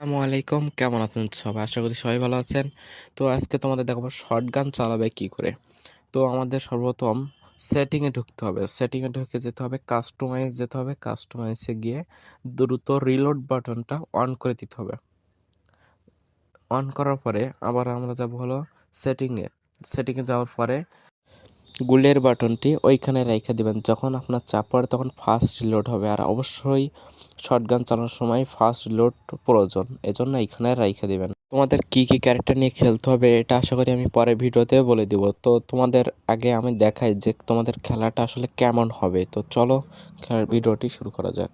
আসসালামু আলাইকুম, কেমন আছেন সবাই? আশা করি সবাই ভালো আছেন। তো আজকে তোমাদের দেখাবো শটগান চালাবে কি করে। তো আমাদের সর্বপ্রথম সেটিংয়ে ঢুকতে হবে। সেটিংয়ে ঢুকে যেতে হবে, কাস্টমাইজ যেতে হবে। কাস্টমাইজে গিয়ে দ্রুত রিলোড বাটনটা অন করে দিতে হবে। অন করার পরে আবার আমরা যাব হলো সেটিংয়ে। সেটিংয়ে যাওয়ার পরে গুলের বাটনটি ওইখানে রেখে দিবেন। যখন আপনার চাপ পড়ে তখন ফাস্ট রিলোড হবে। আর অবশ্যই শটগান চালানোর সময় ফাস্ট রিলোড প্রয়োজন, এজন্য এইখানে রেখে দিবেন। তোমাদের কি কি ক্যারেক্টার নিয়ে খেলতে হবে এটা আশা করি আমি পরে ভিডিওতে বলে দিব। তো তোমাদের আগে আমি দেখাই যে তোমাদের খেলাটা আসলে কেমন হবে। তো চলো ভিডিওটি শুরু করা যাক।